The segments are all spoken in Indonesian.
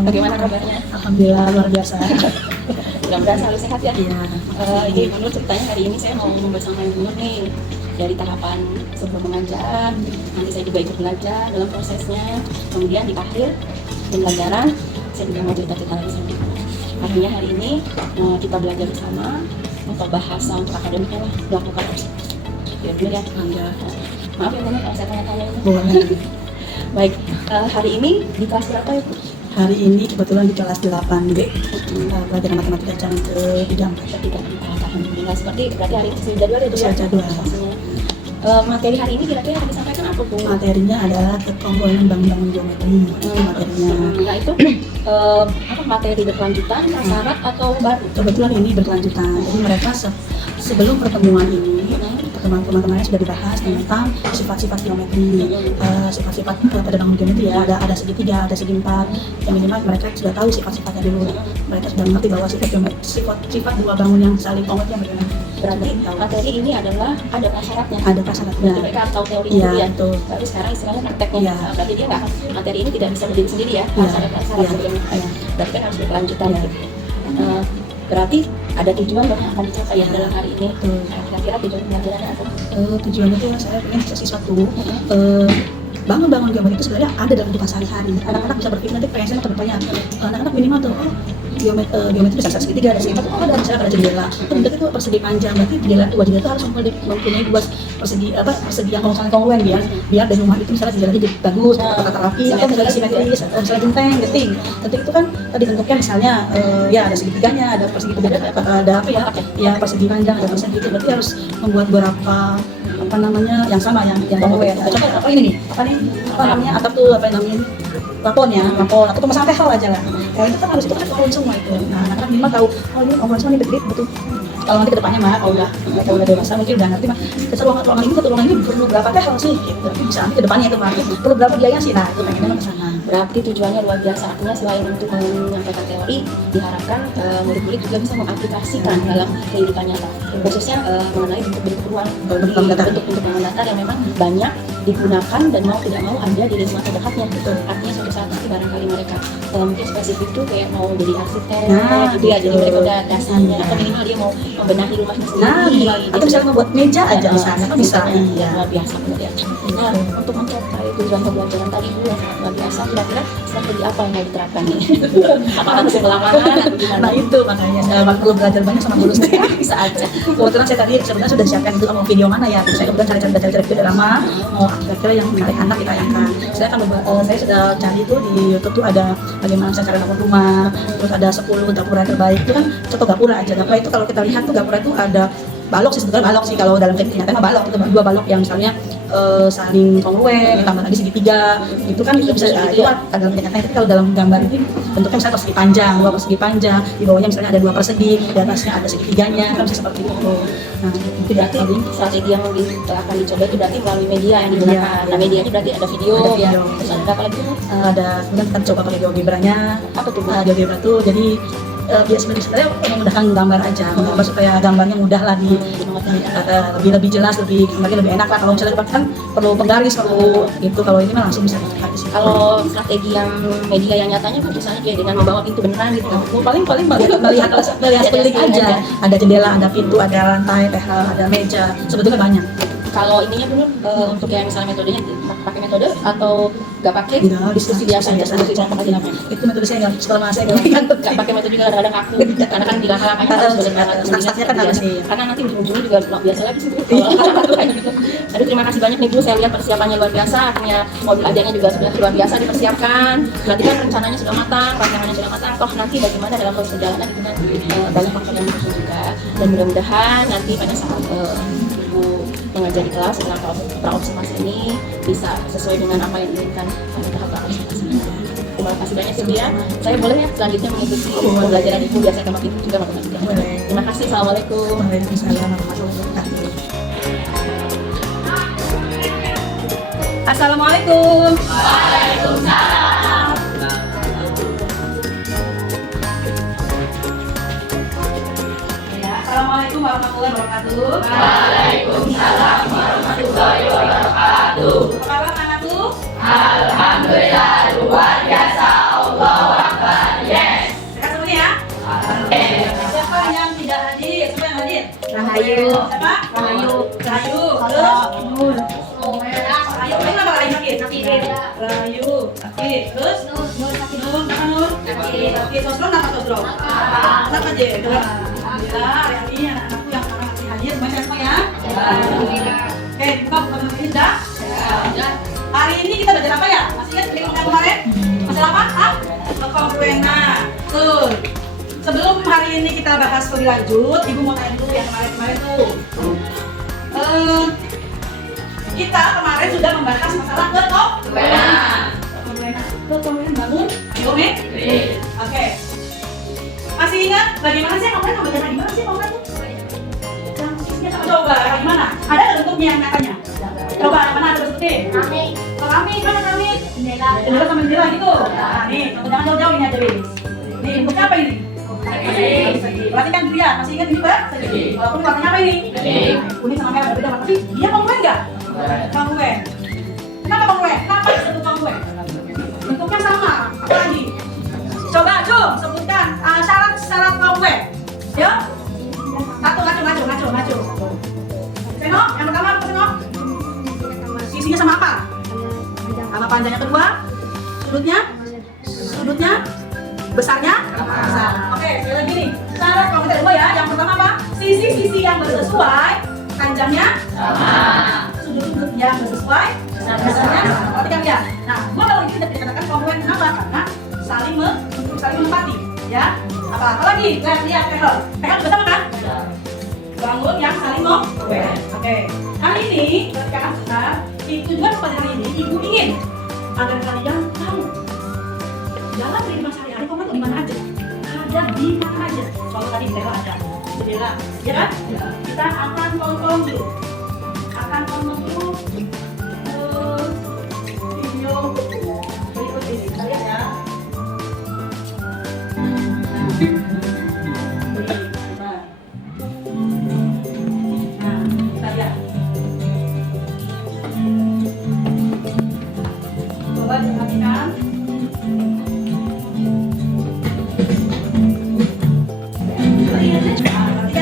Bagaimana kabarnya? Alhamdulillah luar biasa. Mudah-mudahan selalu sehat ya. Iya. Ini menurut ceritanya hari ini saya mau membersama Ibu Nur nih dari tahapan sebelum mengajar, nanti saya juga ikut belajar dalam prosesnya, kemudian di akhir pembelajaran saya juga mau cerita-cerita lagi sama Ibu. Akhirnya hari ini kita belajar bersama untuk bahasa untuk akademiknya lah melakukan ya benar ya. Maaf ya teman, saya tanya-tanya ini. Boleh. Baik, hari ini di kelas berapa ya Bu? Hari ini kebetulan di kelas 8B. Pelajaran matematika jam ke-3. Alhamdulillah, seperti berarti hari ini jadwal ya Bu ya? Jadwal. Materi hari ini kira-kira yang disampaikan apa Bu? Materinya adalah kekomponen bangun-bangun geometri. Materinya. Nah itu apa materi berkelanjutan, syarat atau baru? Kebetulan ini berkelanjutan. Jadi mereka sebelum pertemuan ini, teman-temannya sudah dibahas tentang sifat-sifat geometri, sifat-sifat pada bangun geometri ya. Ada segi 3, ada segi 4. Yang minimal mereka sudah tahu sifat-sifatnya dulu. Mereka sudah mengerti bahwa sifat dua bangun yang saling komit yang berbeda. Berarti materi ini adalah ada prasyaratnya. Ada prasyaratnya. Mereka harus tahu teorinya Iya, ya. betul. Tapi sekarang istilahnya prakteknya. Iya. Berarti dia nggak materi ini tidak bisa berdiri sendiri ya. Harus ada prasyarat sebelumnya. Berarti kan harus berkelanjutan. Iya. Berarti ada tujuan dong yang akan dicapai ya dalam hari ini. Kira-kira tujuan pembelajarannya apa? Tujuannya tuh saya pengen siswa tuh bangun-bangun geometri itu sebenarnya ada dalam kehidupan sehari-hari. Anak-anak bisa berpikir nanti pengen saya ke depannya. Anak-anak minimal tuh geometri bisa segi 3, ada segi 4, ada misalnya ada jendela. Bentuk itu persegi panjang, berarti jendela itu harus mempunyai dua persegi yang kongruen biar dari rumah itu misalnya jendelanya jadi bagus, tata rapi, atau misalnya simetris, atau misalnya genteng, geting. Tentu itu kan dibentuknya misalnya ya ada segi 3-nya, ada persegi 3, ada apa ya? Ya persegi panjang, ada persegi itu. Berarti harus membuat beberapa yang sama yang kongruen. Contoh apa ini nih? Apa namanya? Atap tuh apa namanya? Plafon atau pemasang tehel aja lah. Itu kan harus itu kan komponen semua itu. Nah, anak-anak minimal tahu, oh ini komponen semua ini betul. Kalau nanti kedepannya kalau udah dewasa mungkin udah ngerti ruangan ini perlu berapa tehel sih? Gitu. Bisa nanti kedepannya itu perlu berapa biaya sih? Nah, itu pengennya ke sana. Berarti tujuannya luar biasa. Artinya selain untuk menyampaikan teori, diharapkan murid-murid juga bisa mengaplikasikan dalam kehidupan nyata. Khususnya mengenai bentuk-bentuk ruang, bentuk-bentuk bangunan datar yang memang banyak digunakan dan mau tidak mau ada di lingkungan terdekatnya. Artinya suatu saat nanti barangkali mereka mungkin spesifik tuh kayak mau jadi arsitek, gitu ya. Jadi mereka udah dasarnya atau minimal dia mau membenahi rumahnya sendiri. Atau misalnya membuat meja aja misalnya kan bisa. Iya, luar biasa kemudian. Nah, untuk mencapai tujuan pembelajaran tadi Bu yang sangat luar biasa, kira-kira strategi apa yang mau diterapkan nih? Apakah harus kelamaan atau gimana? Nah itu makanya saya perlu belajar banyak sama guru saya. Bisa aja. Kebetulan saya tadi sebenarnya sudah siapkan itu mau video mana ya. Saya kebetulan cari video drama, mau kira-kira yang menarik anak ditayangkan. Saya sudah cari itu di YouTube tuh ada bagaimana cara bangun rumah, terus ada 10 gapura terbaik. Itu kan contoh gapura aja. Gapura itu kalau kita lihat tuh gapura itu ada balok sih, sebetulnya balok sih kalau dalam kenyataan mah balok itu dua balok yang misalnya saling kongruen, ditambah lagi segi 3 itu kan itu bisa itu dalam kenyataan. Tapi kalau dalam gambar ini bentuknya misalnya persegi panjang, dua persegi panjang, di bawahnya misalnya ada 2 persegi, di atasnya ada segi 3-nya, kan bisa seperti itu. Nah itu berarti strategi yang akan dicoba itu berarti melalui media yang digunakan. Nah media itu berarti ada video ya, terus ada apa lagi? Ada kemudian kita coba pakai GeoGebra-nya. Apa tuh? GeoGebra tuh jadi sebenarnya memudahkan gambar aja, gambar supaya gambarnya mudah lah lebih jelas, gambarnya lebih enak lah. Kalau misalnya kan perlu penggaris, perlu itu, kalau ini mah langsung bisa dipakai sih. Kalau strategi yang media yang nyatanya kan misalnya kayak dengan membawa pintu beneran gitu. Paling melihat sekeliling aja. Ada jendela, ada pintu, ada lantai, tehel, ada meja. Sebetulnya banyak. Kalau ininya dulu untuk yang misalnya metodenya pakai metode atau nggak pakai diskusi biasa aja itu metode saya nggak setelah saya nggak pakai metode juga kadang-kadang aku karena kan di langkah-langkahnya harus startnya kan harus karena nanti ujung-ujungnya juga biasa lagi sih. Aduh terima kasih banyak nih Bu, saya lihat persiapannya luar biasa, akhirnya mobil ajarnya juga sudah luar biasa dipersiapkan. Berarti kan rencananya sudah matang, rancangannya sudah matang. Toh nanti bagaimana dalam proses perjalanan itu nanti banyak faktor yang berkhusus juga, dan mudah-mudahan nanti pada saat Ibu mengajar di kelas dengan praobservasi ini bisa sesuai dengan apa yang diinginkan pada tahap praobservasi. Terima kasih banyak Cynthia. Saya boleh ya selanjutnya mengikuti pembelajaran Ibu, biasa sama Ibu juga matematika. Terima kasih. Assalamualaikum. Waalaikumsalam warahmatullahi wabarakatuh. Assalamualaikum. Waalaikumsalam. Assalamualaikum warahmatullahi wabarakatuh. Waalaikumsalam warahmatullahi wabarakatuh. Apa kabar anakku? Alhamdulillah luar biasa. Allahu Akbar. lagi. Terus Nur, apa Nur? Oke, Sosro apa Sosro? Kenapa aja? Alhamdulillah, hari ini anak-anakku yang sekarang ngasih hadiah semuanya sehat semua ya. Oke, buka buku ini sudah? Hari ini kita belajar apa ya? Masih ingat kita kemarin? Masalah apa? Kongruenan. Tuh. Sebelum hari ini kita bahas lebih lanjut, Ibu mau tanya dulu yang kemarin tuh. Kita kemarin sudah membahas masalah kongruenan. Kongruenan bangun geometri. Oke. Masih ingat bagaimana sih kongruenan? Bagaimana gimana sih kongruenan tuh? Yang posisinya sama coba gimana? Ada nggak bentuknya yang nyatanya? Coba yang mana ada sebutin? Keramik, mana keramik? Jendela sama jendela gitu. Nah, nih, jangan jauh-jauh ini aja, Wis. Nih, bentuknya apa ini? Segi. Perhatikan dulu ya, masih ingat ini Pak? Segi. Walaupun warnanya apa ini? Kuning sama merah berbeda warna, tapi dia kongruen nggak? Kongruen. Kenapa kongruen? Kenapa disebut kongruen? Bentuknya sama. Apa lagi? Coba, Jum, sebutkan syarat-syarat kongruen. Yuk. Satu, ngaco. Senok, yang pertama apa Senok? Sisinya sama apa? Sama panjangnya kedua? Sudutnya? Besarnya? Besar. Oke, sekali lagi nih. Syarat kongruen kedua ya. Yang pertama apa? Sisi-sisi yang bersesuai, panjangnya sama. Sudut-sudut yang bersesuai, besarnya. Perhatikan ya. Nah, gua kalau ini tidak dikatakan kongruen kenapa? Karena saling menempati, ya. Apa lagi? Lihat tehel. Tehel juga sama kan? Bangun yang saling kongruen. Oke. Hari ini ketika besar, itu juga pada hari ini Ibu ingin agar kalian tahu dalam kehidupan sehari-hari kongruen itu di mana aja? Ada di mana aja? Contoh tadi tehel ada, jendela, ya kan? Kita akan tonton dulu. Video berikut ini. Kita lihat ya. Kita lihat. Coba perhatikan.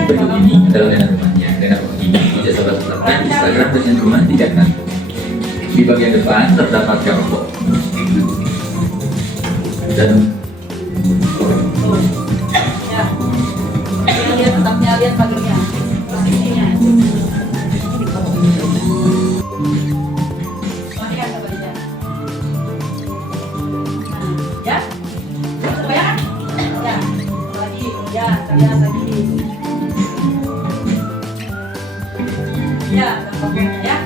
Berikut ini adalah dana rumahnya. Dana rumah ini tidak salah letakkan di Instagram dengan rumah tidak kantor. Di bagian depan terdapat kelompok dan Ya. Tetapnya lihat pagernya, posisinya. Perhatikan coba lihat. Nah, ya. Coba ya. Ya. Lagi, ya, lihat lagi. Ya, oke ya.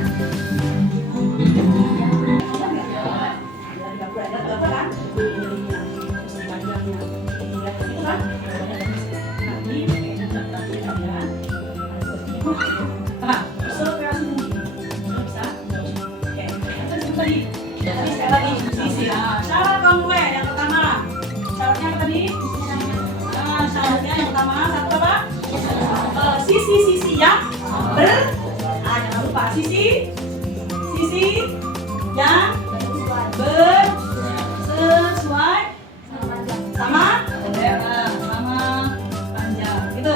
Syarat kongruen yang pertama. Syaratnya apa tadi? Syaratnya yang pertama satu apa? Sisi-sisi yang jangan lupa sisi yang bersesuai sama panjang gitu.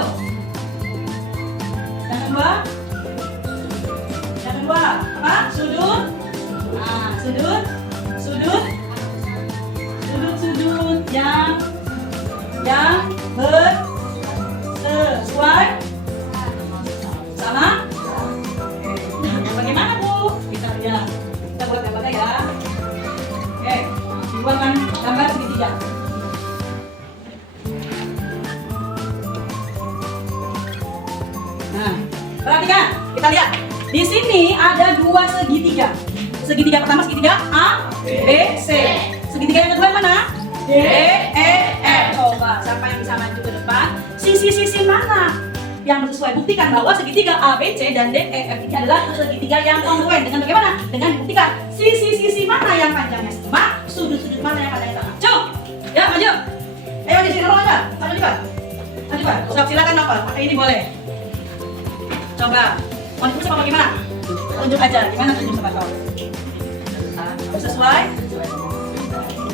Yang kedua apa? Sudut yang bersesuai sama. Bagaimana Bu? Kita buat gambarnya ya. Oke, dibuatkan gambar segitiga. Nah, perhatikan, kita lihat. Di sini ada dua segitiga. Segitiga pertama segitiga A, B, C. Segitiga yang kedua yang mana? D, E, F. Coba, siapa yang bisa maju ke depan? Sisi-sisi mana yang sesuai? Buktikan bahwa segitiga A, B, C, dan D, E, F ini adalah segitiga yang kongruen. Dengan bagaimana? Dengan dibuktikan sisi-sisi mana yang panjangnya sama, sudut-sudut mana yang panjangnya sama. Cuk, ya maju. Ayo di sini dulu aja. Maju juga. So, silakan nopal. Pakai ini boleh. Coba. Mau ditusuk apa gimana? Tunjuk aja. Gimana tunjuk sama kau? Sesuai?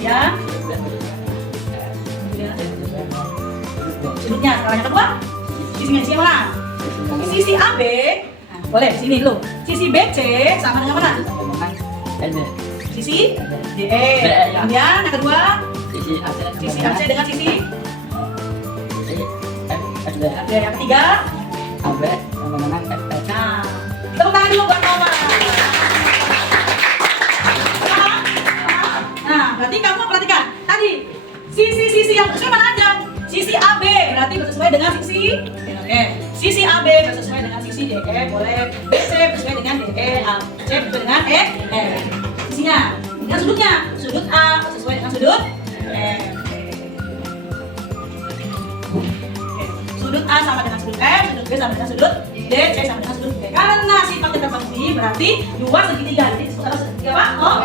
Ya. Sudutnya, sekarang yang kedua. Sisinya sisi mana? Sisi AB. Boleh, sini dulu. Sisi BC sama dengan mana? sisi DE. Kemudian yang kedua Sisi AC sisi AC dengan sisi FB. Oke, yang ketiga. AB sama dengan FB. Nah, tepuk tangan dulu buat Mama. Nah, berarti kamu perhatikan tadi sisi-sisi yang sesuai mana aja? Sisi AB berarti sesuai dengan sisi DE. Sisi AB sesuai dengan sisi DE, boleh. BC sesuai dengan DE, AC sesuai dengan E. Sisinya, dengan sudutnya. Sudut A sesuai dengan sudut E. Sudut A sama dengan sudut F, sudut B sama dengan sudut D, C sama dengan sudut B. Karena sifatnya terpenuhi berarti dua segitiga. Jadi saudara segitiga apa? Oh,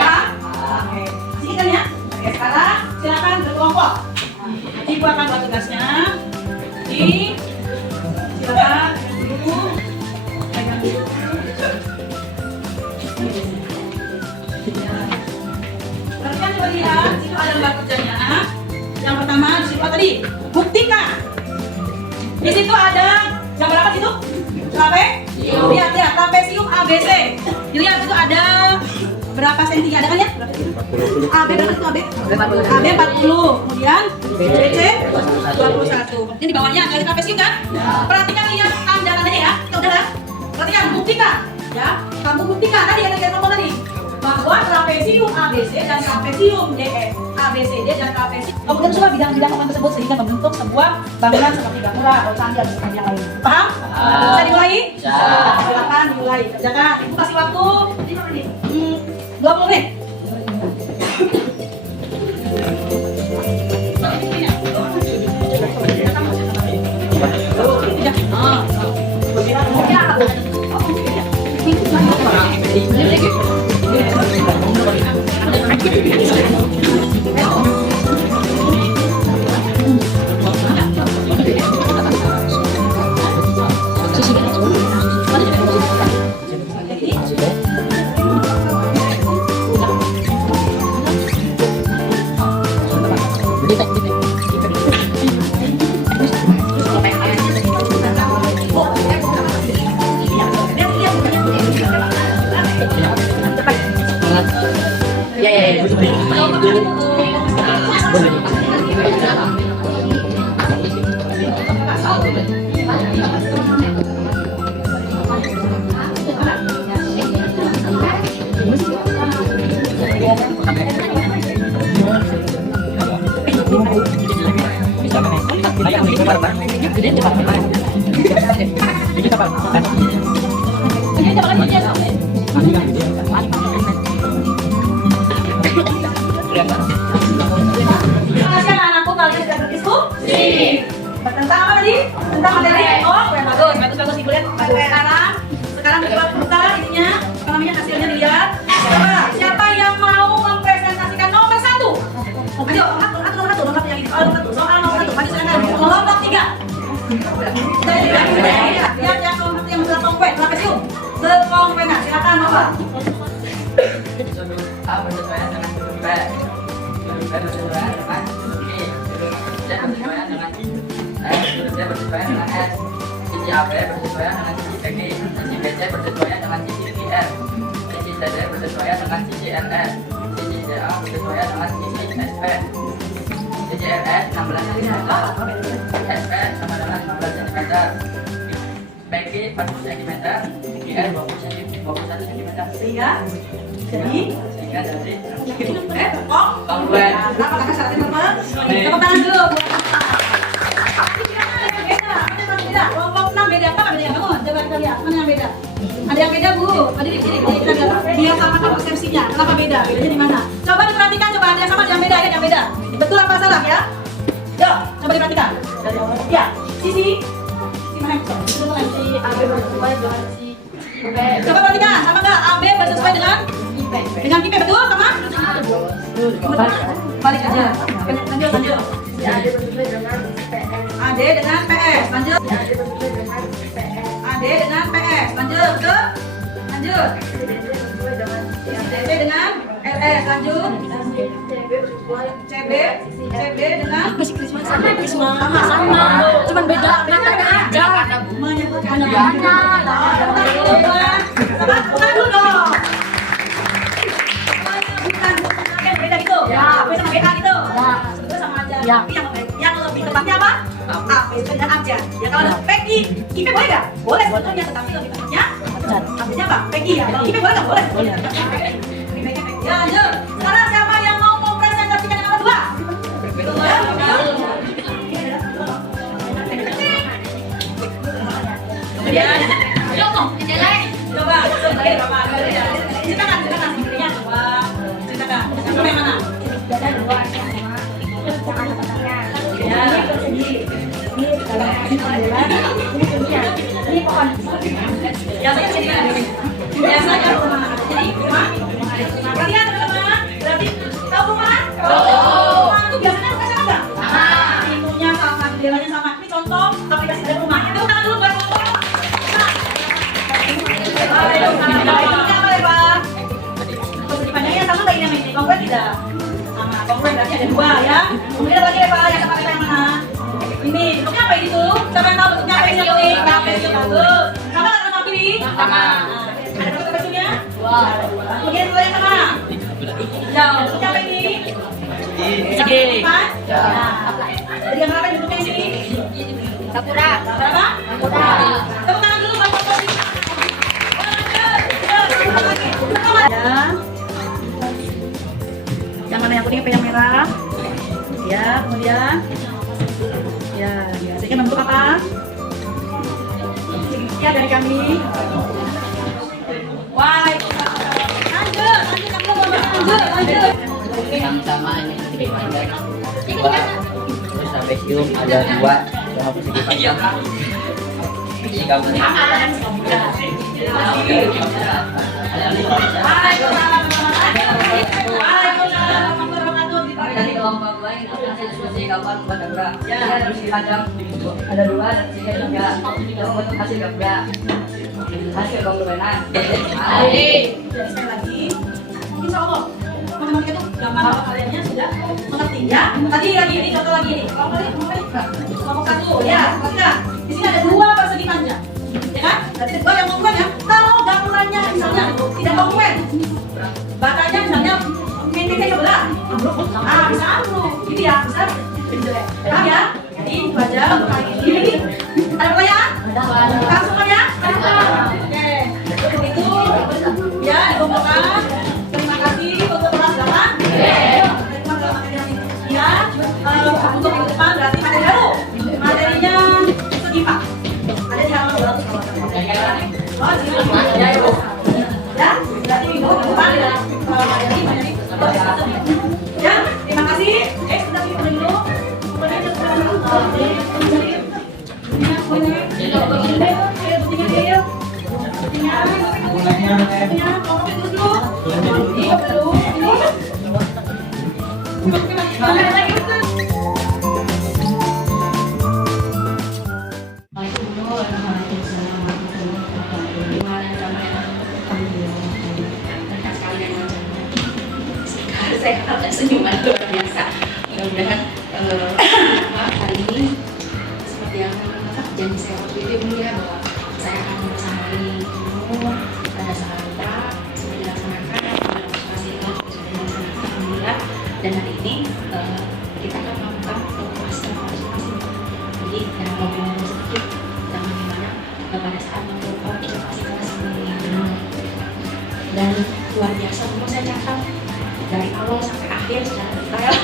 paham? Oke, segitiga ya. Oke, sekarang silakan berkelompok. Ibu akan buat tugasnya. Silakan dulu. Pegang dulu. Perhatikan coba lihat, situ ada lembar kerjanya. Yang pertama di situ tadi, buktikan. Di situ ada yang berapa situ? Lihat ya, trapesium ABC. Dilihat itu ada berapa senti? Ada kan ya? AB berapa itu AB? AB 40. Kemudian BC 21. Ini di bawahnya ada trapesium kan? Perhatikan lihat tanda-tandanya ya. Ya udahlah. Perhatikan, buktikan. Ya, kamu buktikan tadi ada yang ngomong tadi bahwa trapesium ABC dan trapesium DE, ABCD dan trapesium kemudian semua bidang-bidang tersebut sehingga membentuk sebuah bangunan seperti Gapura atau candi dan sebagainya yang lain. Paham? Bisa dimulai? Silakan dimulai. Kerjakan. Ibu kasih waktu 20 menit. Anakku kalian sudah berdiskusi tentang apa tadi? Tentang materi. Oh, bagus ibu lihat. Sekarang coba buka ininya, apa namanya hasilnya dilihat. Siapa yang mau mempresentasikan nomor 1? Ayo, nomor 1 yang ini. Soal nomor 1. Mari silakan. Kelompok 3. Lihat yang nomor 1 yang berkompen, trapesium. Berkompenan. Silakan nomor. A bersesuaian dengan sudut B. Sudut B bersesuaian dengan sudut I. Sudut C bersesuaian dengan sudut D bersesuaian dengan S. Sisi AB bersesuaian dengan sisi BG. Sisi BC bersesuaian dengan sisi IF. Sisi CD bersesuaian dengan sisi RS. Sisi CA bersesuaian dengan sisi SP. Sisi RS 16 cm. SP sama dengan 15 cm. BG 40 cm. IR 21 cm. Sehingga dari kongruen. Kenapa kakak syaratnya teman? Tepuk tangan dulu. Beda. Kelompok 6 beda apa bedanya? Bangun, coba kita lihat mana yang beda. Ada yang beda bu. Tadi kita lihat dia sama persepsinya. Kenapa beda? Bedanya di mana? Coba diperhatikan. Coba ada yang sama ada yang beda ya, yang beda. Betul apa salah ya? Yuk, coba diperhatikan. Ya, sisi mana? Sisi AB bersesuaian dengan sisi B. Coba perhatikan, sama nggak? AB bersesuaian dengan IP betul sama? Balik aja. Lanjut. AD dengan PS. Lanjut. AD dengan PS. Lanjut. DC dengan LS. Lanjut. CB dengan sama. Cuman beda aja. Menyebutkan dulu dong. Ipe boleh nggak? Boleh sebetulnya, tetapi lebih tepatnya artinya apa? Peggy ya. Kalau Ipe boleh nggak? Boleh. Boleh. Ya lanjut. Sekarang siapa yang mau mempresentasikan yang kedua? Kemudian, coba, ceritakan, intinya coba, ceritakan. Siapa yang mana? Biasanya rumah. Jadi rumah. Kalian teman-teman, berarti tahu rumah? Rumah itu biasanya bukan sama nggak? Pintunya sama, jendelanya sama. Ini contoh aplikasi dari rumah. Tepuk tangan dulu buat rumah. Apa ya Pak? Dipanjangnya sama nggak ini sama ini? Kongres tidak? Sama. Kongres berarti ada dua ya. Kemudian lagi ya Pak, yang sama yang mana? Ini bentuknya apa ini tuh? Siapa yang tahu bentuknya apa ini? Bagus. Sama nggak sama ini? Sama. Ada bentuk bentuknya? Dua. Kemudian dua yang sama? Jauh. Bentuknya apa ini? Segi. Empat. Jadi yang berapa bentuknya di sini? Sapura. Berapa? Sapura. Tepuk tangan dulu buat foto ini. Ya. Yang mana yang kuning apa yang merah? Ya, kemudian ya, biasanya bentuk apa? Ya dari kami. Waalaikumsalam. Lanjut. Sama ini sedikit panjang. Terus sampai cium ada dua sama persegi panjang. Ini kamu nih. Dari kelompok lain hasil diskusi kapan pada gerak. Ya, terus panjang ada dua dan tiga juga. Kamu bentuk hasil gerak. Hasil komplementan. Sekali lagi, insya Allah matematika itu gampang kalau kaliannya sudah mengerti ya. Tadi lagi ini contoh lagi ini. Kelompok satu ya, perhatikan. Di sini ada dua persegi panjang, ya kan? Dan kedua yang kongruent ya. Kalau gambarannya misalnya tidak kongruent, batanya misalnya mengikuti sebelah, bisa ambruk, gitu ya, bisa jelek. Paham ya? Jadi baca untuk kali ini. Ada pertanyaan? Langsung aja. Oke, untuk itu ya dikumpulkan. Terima kasih untuk pelajaran. Ya, untuk minggu depan berarti materi baru. Materinya segi Pak. Ada di halaman 200 kalau ya, berarti minggu depan ada materi. Ya, terima kasih. Kita pilih dulu. Saya ada senyuman luar biasa. Mudah-mudahan hari ini seperti yang janji saya waktu itu mulia bahwa saya akan membersamai ilmu pada saat kita sudah dilaksanakan, sudah dilaksanakan alhamdulillah. Dan hari ini kita akan melakukan evaluasi masing-masing. Jadi dalam ngobrol sedikit tentang bagaimana pada saat melakukan inovasi kelas ini. Dan luar biasa, mau saya catat dari awal sampai akhir secara detail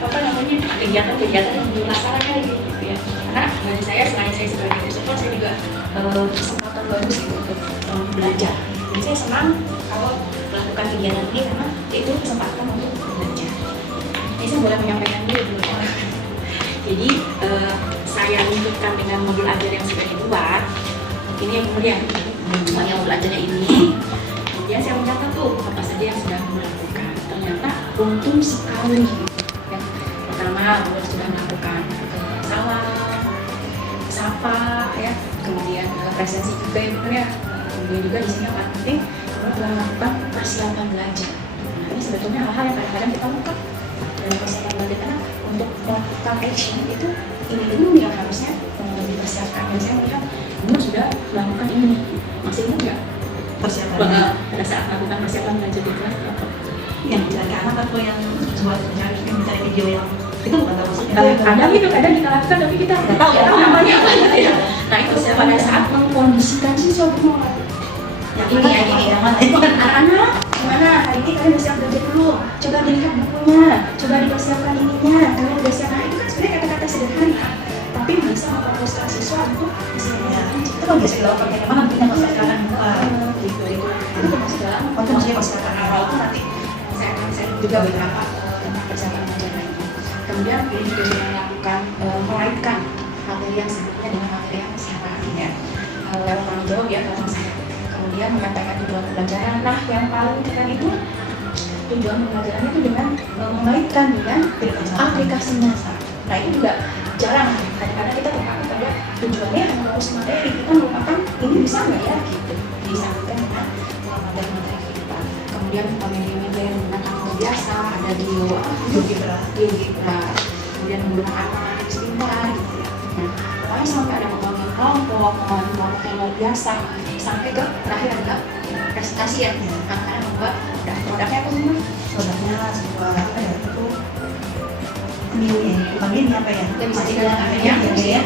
apa namanya kegiatan-kegiatan yang dilaksanakan gitu ya. Karena bagi saya selain saya sebagai instruktur, saya juga kesempatan bagus gitu untuk belajar. Jadi saya senang kalau melakukan kegiatan ini karena itu kesempatan untuk belajar. Ini saya boleh menyampaikan dulu. Jadi saya lanjutkan dengan modul ajar yang sudah dibuat. Ini yang kemudian modul ajarnya ini. Kemudian saya mencatat tuh apa saja yang sudah melakukan. Ternyata untung sekali. Ya. Pertama, sudah melakukan salam, sapa, ya. Kemudian presensi juga ya. Kemudian juga di sini yang paling penting melakukan persiapan belajar. Nah, ini sebetulnya hal-hal yang kadang-kadang kita lupa dalam persiapan belajar karena untuk melakukan action itu ini dulu yang harusnya dipersiapkan. Dan saya melihat guru sudah melakukan ini. Masih ingat nggak? Persiapan pada saat melakukan persiapan belajar di kelas apa? Yang mencari anak atau yang buat mencari video yang itu bukan termasuk Kadang gitu, kadang kita lakukan tapi kita nggak tahu ya namanya apa gitu ya. Nah itu pada saat mengkondisikan siswa mulai yang mana anak-anak gimana hari ini kalian udah siap belajar dulu, coba dilihat bukunya, coba dipersiapkan ininya, kalian udah siap. Nah itu kan sebenarnya kata-kata sederhana tapi bisa memfokuskan siswa untuk ya, itu kan biasa dilakukan yang mana punya persiapan gitu itu termasuk dalam waktu maksudnya persiapan awal itu nanti saya akan share juga beberapa tentang persiapan belajar ini. Kemudian ini juga sudah melakukan mengaitkan materi yang sebelumnya dengan materi yang sekarangnya lewat tanggung jawab ya kalau saya. Kemudian menyampaikan tujuan pembelajaran. Nah yang paling keren itu tujuan pembelajaran itu dengan mengaitkan dengan aplikasinya. Nah itu juga jarang. Kadang-kadang kita terpaku pada tujuannya hanya fokus materi, kita melupakan ini bisa nggak ya gitu disambungkan dengan materi-materi kita. Kemudian media-media yang menggunakan hal biasa, ada GeoGebra, kemudian menggunakan analisis pintar gitu ya. Nah, pokoknya sampai ada membangun kelompok yang luar biasa, sampai ke terakhir ada presentasi ya. Anak-anak membuat produknya apa semua? produknya sebuah apa ya itu mini bukan mini apa ya Kita bisa masih dikatakan ada ya, dia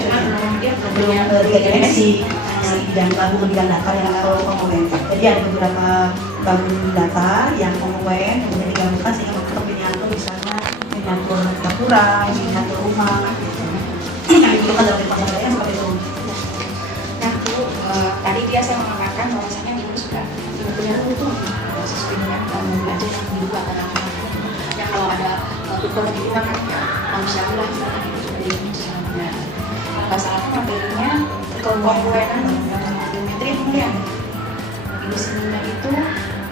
belum dimensi dan bangun bidang data yang kalau kongruen. Jadi ada beberapa bangun data yang kongruen kemudian digabungkan sehingga untuk miniatur misalnya miniatur dapura, miniatur rumah yang dibutuhkan dalam pemasarannya seperti itu. Nah, Bu, tadi dia saya mengatakan bahwasanya Ibu sudah benar-benar itu sesuai dengan belajar yang dibuat anak-anak. Ya kalau ada tutor di rumah kan ya manusiawi lah itu sudah dimutuskan. Masalahnya materinya kekongruen geometri kemudian Ibu seninya itu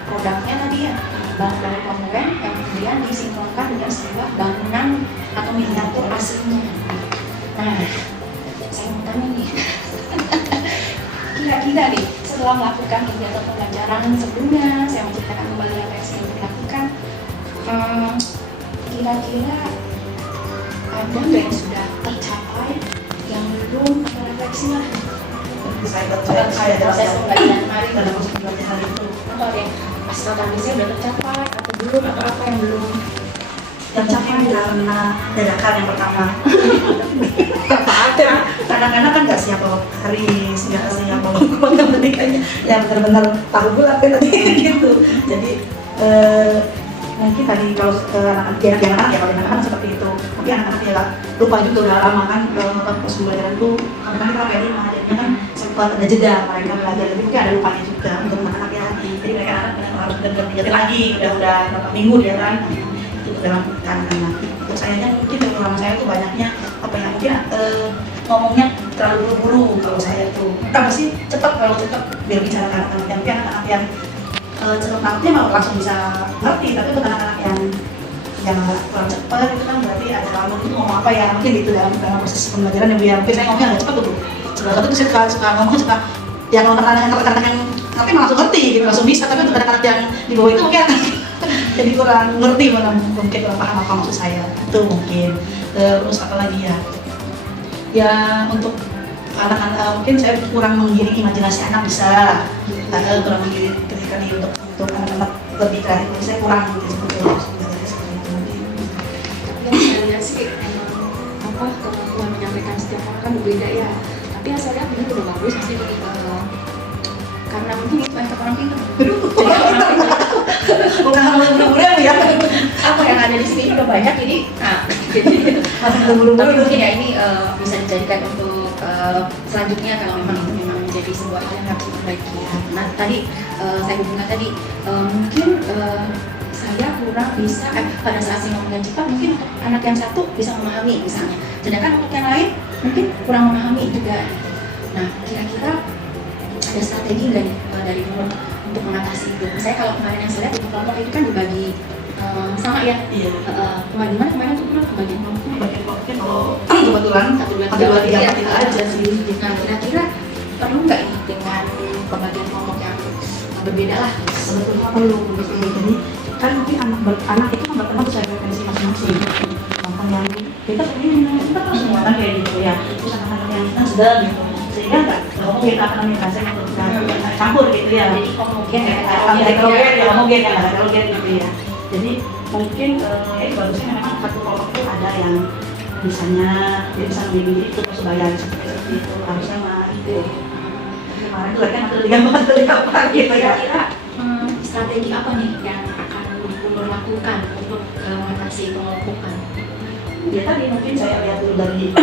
produknya tadi ya bangunan kongruen yang kemudian disinkronkan dengan sebuah bangunan atau miniatur aslinya. Nah, saya mau tanya nih, kira-kira nih setelah melakukan kegiatan pembelajaran sebelumnya, saya menceritakan kembali apa yang sudah dilakukan. Kira-kira ada nggak yang sudah tercapai, yang belum refleksi lah? Saya Proses pembelajaran kemarin dalam proses pembelajaran itu apa ada yang aspal targetnya udah tercapai atau belum atau apa yang belum? yang capai karena dadakan yang pertama. Kadang-kadang kan nggak siap bawa Haris, nggak siap bawa pendidikannya, yang benar-benar tahu bulat kan gitu. Jadi mungkin tadi kalau anak-anak ya kalau anak-anak seperti itu, tapi anak-anak ya lupa juga udah lama kan proses pembelajaran itu kadang-kadang kita kayak lima, jadinya kan sempat ada jeda mereka belajar, tapi mungkin ada lupanya juga untuk anak-anak ya. Jadi mereka anak-anak harus benar-benar lagi, udah berapa minggu dia kan dalam anak-anak. Untuk sayanya mungkin pengalaman saya tuh banyaknya apa ya mungkin ngomongnya terlalu buru-buru kalau saya tuh. Kita sih cepat kalau cepat biar bicara ke anak-anak, tapi anak-anak yang cepat nanti mau langsung bisa ngerti, tapi untuk anak-anak yang kurang cepat itu kan berarti ada lama itu ngomong apa ya mungkin gitu dalam proses pembelajaran yang biar mungkin saya ngomongnya agak cepat tuh. Sebelah satu tuh saya suka ngomong suka yang anak-anak yang ngerti langsung ngerti gitu langsung bisa, tapi untuk anak-anak yang di bawah itu mungkin jadi kurang ngerti mungkin kurang paham apa maksud saya itu mungkin. Terus apa lagi ya untuk anak-anak mungkin saya kurang menggiring imajinasi anak bisa kurang menggiring ketika untuk anak-anak lebih kreatif saya kurang mungkin seperti itu. Tapi yang saya lihat sih emang apa kemampuan menyampaikan setiap orang kan berbeda ya. Tapi yang saya lihat ini udah bagus sih karena mungkin itu efek orang pintar. Jadi orang pintar bukan buru-buru ya apa yang ada di sini udah banyak jadi masih buru-buru. tapi mungkin ya ini bisa dijadikan untuk selanjutnya kalau memang itu memang menjadi sebuah hal yang harus diperbaiki. Nah tadi saya hubungkan tadi mungkin saya kurang bisa pada saat saya ngomongin cepat mungkin untuk anak yang satu bisa memahami misalnya, sedangkan untuk yang lain mungkin kurang memahami juga. Nah kira-kira ada strategi nggak dari Nur untuk mengatasi itu? Saya kalau kemarin yang saya lihat untuk kelompok itu kan dibagi sama ya. Iya. Gimana kemarin tuh bagi kelompoknya? Bagi kelompoknya kalau kebetulan 1, 2, 3 itu aja sih. Nah kira-kira perlu nggak ini dengan pembagian kelompok yang berbeda lah? Sebetulnya perlu begitu. Jadi kan mungkin anak itu kan berteman sesuai preferensi masing-masing. Contoh yang kita kan semua kan kayak gitu ya. Terus anak-anak yang kita sedang gitu. Sehingga nggak mungkin akan saya untuk campur gitu ya. Jadi homogen ya. Homogen gitu ya. Jadi mungkin bagusnya memang satu kelompok itu ada ada yang misalnya dia bisa memilih itu terus bayar seperti itu harusnya mah itu kemarin tuh kan terlihat gitu ya. Kira-kira strategi apa nih yang akan Nur lakukan untuk mengatasi pengelompokan? Ya tadi mungkin saya lihat dulu dari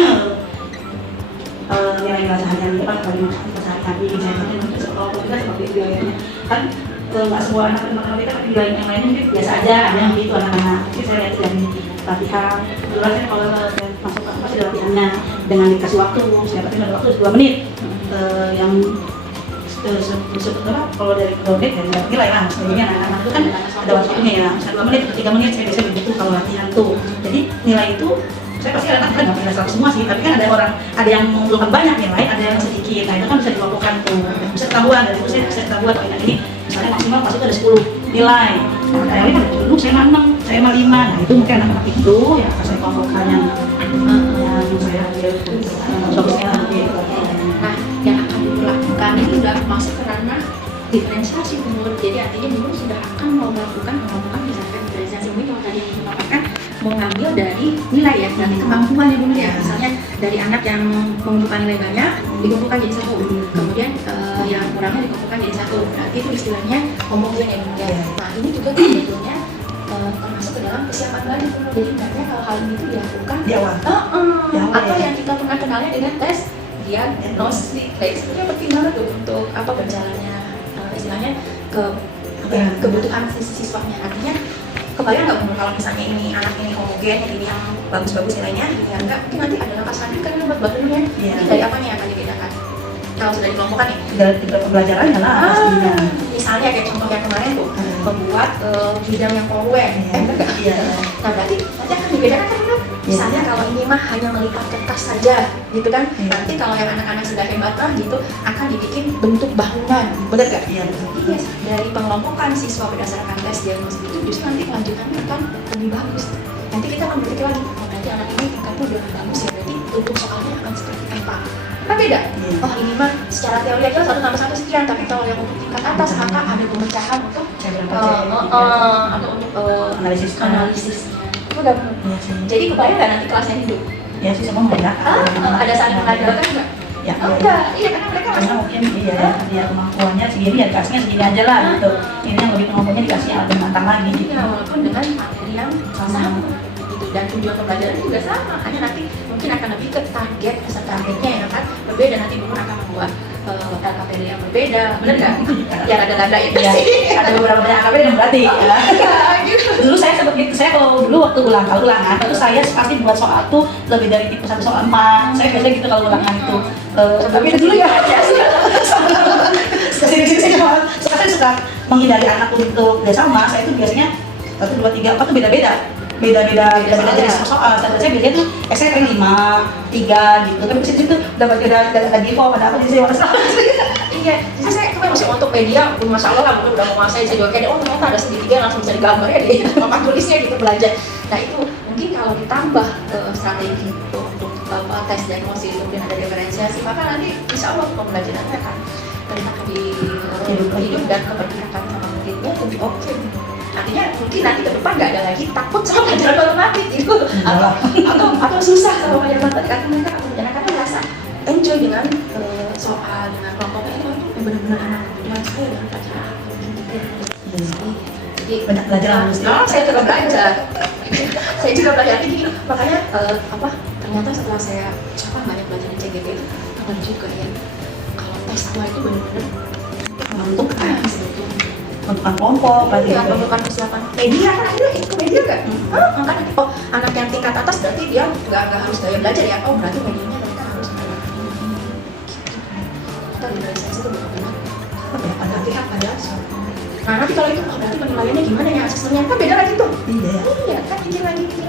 nilai-nilai sehari-hari itu kan dari masyarakat sehari-hari saya mungkin kalau kita seperti itu ya kan nggak semua anak matematika tapi nilai yang lainnya mungkin biasa aja ada yang gitu anak-anak. Jadi saya lihat dari latihan kebetulan kan kalau saya masuk ke masih ada latihannya dengan dikasih waktu saya dapatin ada waktu 2 menit yang sebetulnya kalau dari download dan dapat nilai lah sebenarnya anak-anak itu kan ada waktunya ya misalnya 2 menit atau 3 menit saya biasanya begitu kalau latihan tuh jadi nilai itu saya pasti anak kan nggak nilai 100 semua sih tapi kan ada yang mengumpulkan banyak nilai ada yang sedikit nah itu kan bisa dikelompokkan tuh bisa ketahuan dari itu saya bisa ketahuan oh ini misalnya maksimal pasti ada 10 nilai nah yang ini kan dulu saya 6 saya 5 nah itu mungkin anak-anak itu ya saya kelompokkan yang saya ambil fokusnya gitu. Nah, yang akan dilakukan ini sudah masuk ke ranah diferensiasi menurut jadi artinya dulu sudah akan mau melakukan pengelompokan misalkan diferensiasi mungkin kalau tadi yang disampaikan mau ngambil dari nilai ya dari kemampuan ya dulu ya misalnya dari anak yang mengumpulkan nilai banyak dikumpulkan jadi 1 kemudian yang kurangnya dikumpulkan jadi 1 berarti itu istilahnya homogen ya dulu ya nah ini juga sebetulnya termasuk ke dalam kesiapan balik jadi sebenarnya kalau hal ini itu dilakukan di awal atau yang kita pernah kenalnya dengan tes diagnostik kayak sebenarnya penting banget tuh untuk apa berjalannya istilahnya ke kebutuhan siswanya artinya kebayang nggak umur kalau misalnya ini anak ini homogen ini yang bagus-bagus nilainya ini yang enggak mungkin nanti ada napas lagi kan buat badannya dari apanya yang akan dibedakan kalau sudah dikelompokkan nih dari pembelajaran lah pastinya misalnya kayak contoh yang kemarin tuh membuat bidang yang koluen enggak nah berarti nanti akan dibedakan kan misalnya kalau ini mah hanya melipat kertas saja gitu kan nanti kalau yang anak-anak sudah hebat lah gitu akan dibikin bentuk bangunan benar nggak? Iya Dari pengelompokan siswa berdasarkan tes diagnosis itu justru nanti kelanjutannya akan lebih bagus nanti kita akan berpikir lagi oh nanti anak ini tingkatnya udah bagus ya berarti untuk soalnya akan seperti apa kan beda oh ini mah secara teori aja 1+1 sekian tapi kalau yang untuk tingkat atas maka ada pemecahan untuk atau untuk analisis itu udah jadi kebayang nggak nanti kelasnya hidup ya sih semua membedakan ada saling mengadakan nggak ya enggak iya karena mereka masih karena mungkin dia kemampuannya segini ya dikasihnya segini aja lah gitu ini yang lebih kemampuannya dikasih yang lebih matang lagi gitu ya walaupun dengan materi yang sama gitu dan tujuan pembelajaran juga sama hanya nanti mungkin akan lebih ke targetnya ya kan berbeda nanti guru akan membuat LKPD yang berbeda benar nggak? Ya ada itu sih ada beberapa banyak LKPD yang berarti dulu saya sempat gitu saya kalau dulu waktu ulangan itu saya pasti buat soal tuh lebih dari tipe 1 soal 4 saya biasanya gitu kalau ulangan itu tapi itu dulu ya kesini saya suka menghindari anak untuk gak sama saya itu biasanya 1, 2, 3, 4 tuh beda-beda jenis soal saya biasanya tuh saya paling 5, 3 gitu tapi kesitu tuh dapat ada default ada apa jadi saya malas iya jadi saya kemarin masih untuk media pun masalah lah udah mau masai saya juga kayak oh ternyata ada segitiga langsung bisa digambar ya di papan tulisnya gitu belajar nah itu mungkin kalau ditambah strategi untuk tes diagnosis kemudian ada diferensiasi maka nanti insya Allah pembelajarannya akan hidup dan keberpihakan sama muridnya lebih oke artinya mungkin nanti ke depan nggak ada lagi takut sama pelajaran matematik gitu atau susah sama pelajaran matematik karena mereka akan merasa enjoy dengan soal dengan kelompoknya itu benar-benar anak kebetulan saya dengan pelajaran jadi banyak belajar saya juga belajar jadi makanya ternyata setelah saya banyak belajar di CGT itu benar juga ya kalau tes awal itu benar-benar menentukan sebetulnya bentukan kelompok ya bentukan persiapan media kan akhirnya itu media kan kan nanti anak yang tingkat atas berarti dia nggak harus gaya belajar ya berarti medianya mereka harus menggunakan ini kita diferensiasi itu benar-benar berpihak pada nah nanti kalau itu berarti penilaiannya gimana ya asesmennya kan beda lagi tuh iya kan mikir lagi gitu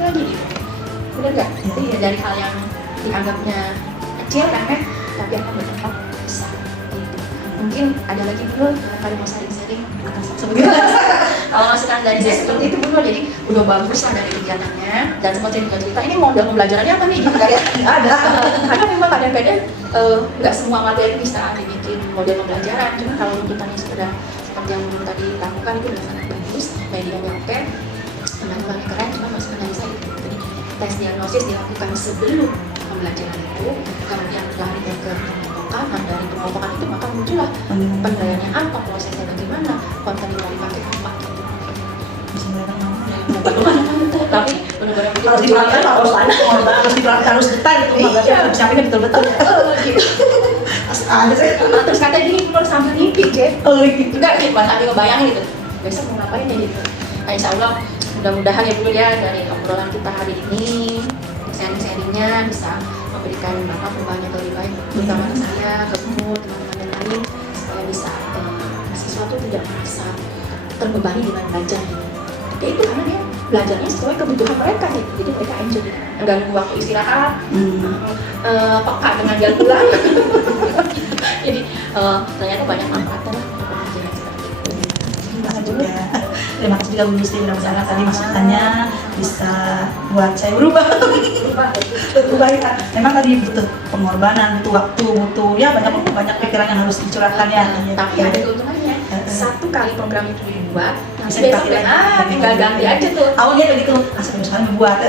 benar nggak iya dari hal yang dianggapnya kecil kan tapi akan berdampak besar gitu mungkin ada lagi dulu kalau mau sharing atas kalau masukan dari saya seperti itu benar jadi udah bagus lah dari kegiatannya dan sempat saya juga cerita ini model pembelajarannya apa nih gitu kayak ada karena memang kadang-kadang nggak semua materi bisa dibikin model pembelajaran cuma kalau tuntutannya sudah seperti yang dulu tadi lakukan itu sudah sangat bagus medianya oke teman-temannya keren cuma masukan dari saya itu tes diagnosis dilakukan sebelum pembelajaran itu, kemudian larinya ke pemokokan. Dari pemokokan itu maka muncullah penilaiannya apa, prosesnya bagaimana, konten yang mau dipakai apa gitu. Tapi benar-benar Harus diperhatikan, harus diperhatikan, harus detail itu, Iya. harus disampaikan betul-betul. gitu. Ada saya. Terus katanya gini, perlu sambil mimpi, Jen. Oh gitu. Enggak sih, bahasa Adik bayangin gitu. Besok mau ngapain ya gitu. Nah, insya Allah mudah-mudahan ya Bu ya dari obrolan kita hari ini, sharing-sharingnya bisa memberikan perubahan yang lebih baik, terutama ke saya, ke kamu, teman-teman yang lain, supaya bisa siswa itu tidak merasa terbebani dengan belajar gitu. Ya itu karena dia belajarnya sesuai kebutuhan mereka gitu. Jadi mereka enjoy, ganggu waktu istirahat, peka dengan jam pulang. Jadi ternyata banyak manfaatnya lah untuk pembelajaran seperti itu. Terima kasih juga Bu Yusti, mudah-mudahan tadi masukannya bisa buat saya berubah. Berubah ya. Memang tadi butuh pengorbanan, butuh waktu, butuh ya banyak pikiran yang harus dicurahkan ya. Tapi ada keuntungannya. Satu kali program itu dibuat, Bisa besok dipakai lagi. tinggal ganti aja tuh. Awalnya begitu, asal misalnya membuat.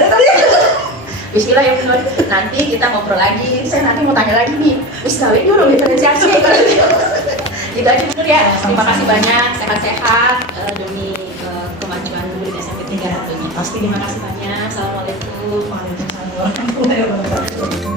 Bismillah ya Nur. Nanti kita ngobrol lagi. Saya nanti mau tanya lagi nih. Wis kawin dulu diferensiasi. Gitu aja Nur ya. Terima kasih banyak. Sehat-sehat demi kemajuan murid SMP 3 tentunya. Pasti. Terima kasih banyak. Assalamualaikum. Waalaikumsalam warahmatullahi wabarakatuh.